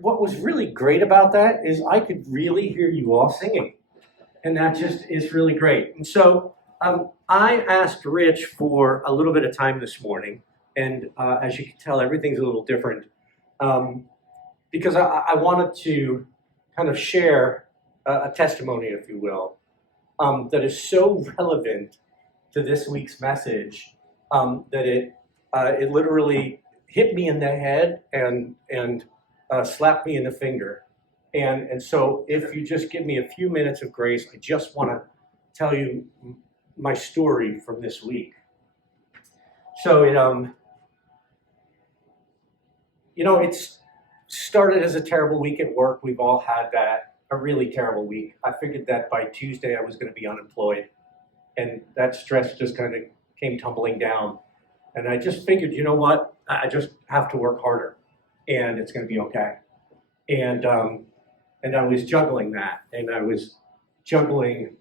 what was really great about that is I could really hear you all singing. And that just is really great. And so I asked Rich for a little bit of time this morning. And as you can tell, everything's a little different. Because I wanted to kind of share a testimony, if you will, that is so relevant to this week's message that it literally hit me in the head and slapped me in the finger. And so if you just give me a few minutes of grace, I just want to tell you my story from this week. So it's started as a terrible week at work. We've all had that, a really terrible week. I figured that by Tuesday I was going to be unemployed, and that stress just kind of came tumbling down. And I just figured, you know what? I just have to work harder, and it's going to be okay. And I was juggling that, and I was juggling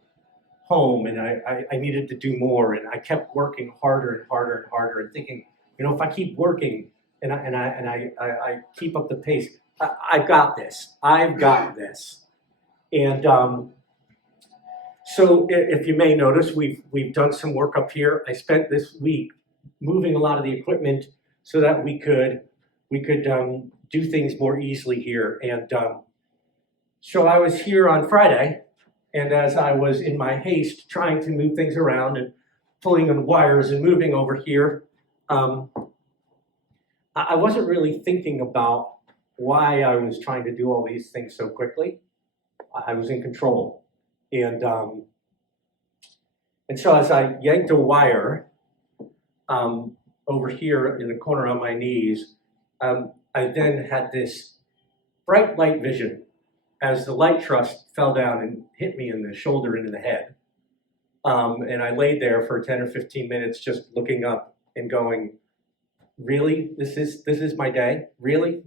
home, and I needed to do more, and I kept working harder and harder and harder, and thinking, if I keep working and I keep up the pace, I've got this. I've got this. And so if you may notice, we've done some work up here. I spent this week moving a lot of the equipment so that we could do things more easily here. And so I was here on Friday, and as I was in my haste trying to move things around and pulling on wires and moving over here, I wasn't really thinking about why I was trying to do all these things so quickly. I was in control. And so as I yanked a wire over here in the corner on my knees, I then had this bright light vision as the light truss fell down and hit me in the shoulder and in the head. And I laid there for 10 or 15 minutes just looking up and going, really? This is my day? Really?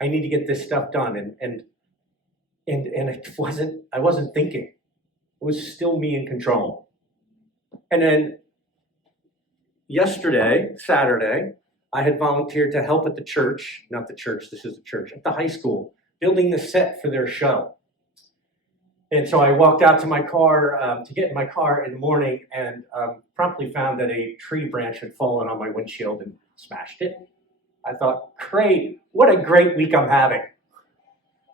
I need to get this stuff done. And I wasn't thinking. It was still me in control. And then yesterday, Saturday, I had volunteered to help at the church, not the church, this is the church, at the high school, building the set for their show. And so I walked out to my car, to get in my car in the morning, and promptly found that a tree branch had fallen on my windshield and smashed it. I thought, great, what a great week I'm having.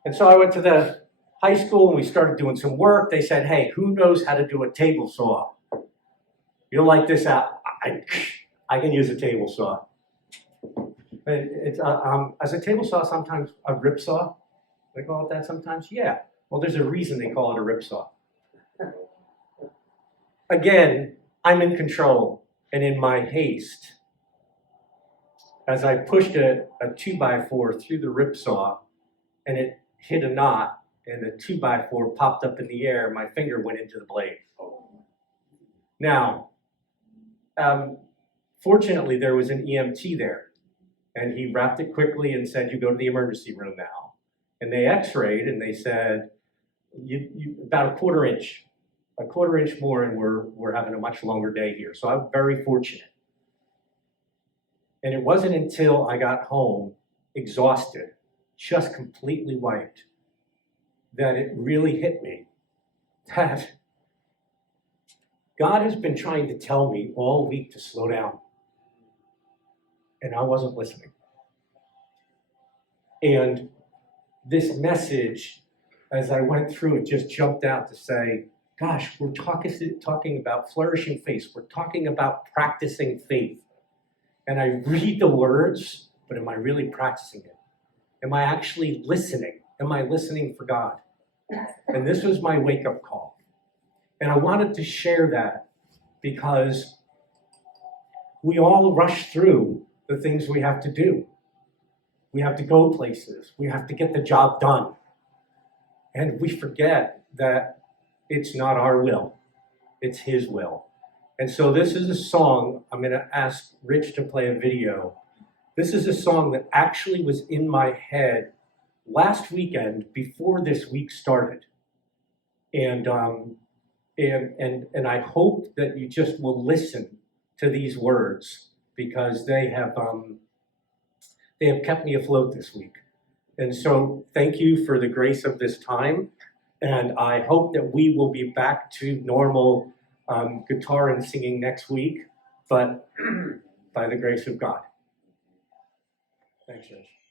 And so I went to the high school and we started doing some work. They said, hey, who knows how to do a table saw? You'll like this out. I can use a table saw. It's as a table saw, sometimes a rip saw. They call it that sometimes? Yeah. Well, there's a reason they call it a rip saw. Again, I'm in control, and in my haste, as I pushed a 2x4 through the rip saw, and it hit a knot, and the 2x4 popped up in the air, my finger went into the blade. Now, fortunately, there was an EMT there, and he wrapped it quickly and said, you go to the emergency room now. And they x-rayed, and they said, you about a quarter inch more, and we're having a much longer day here. So I'm very fortunate. And it wasn't until I got home, exhausted, just completely wiped, that it really hit me that God has been trying to tell me all week to slow down. And I wasn't listening. And this message, as I went through it, just jumped out to say, gosh, we're talking about flourishing faith. We're talking about practicing faith. And I read the words, but am I really practicing it? Am I actually listening? Am I listening for God? And this was my wake-up call. And I wanted to share that because we all rush through the things we have to do. We have to go places. We have to get the job done. And we forget that it's not our will. It's His will. And so this is a song, I'm going to ask Rich to play a video. This is a song that actually was in my head last weekend before this week started. And I hope that you just will listen to these words because they have kept me afloat this week. And so thank you for the grace of this time. And I hope that we will be back to normal guitar and singing next week, but by the grace of God. Thanks, Josh.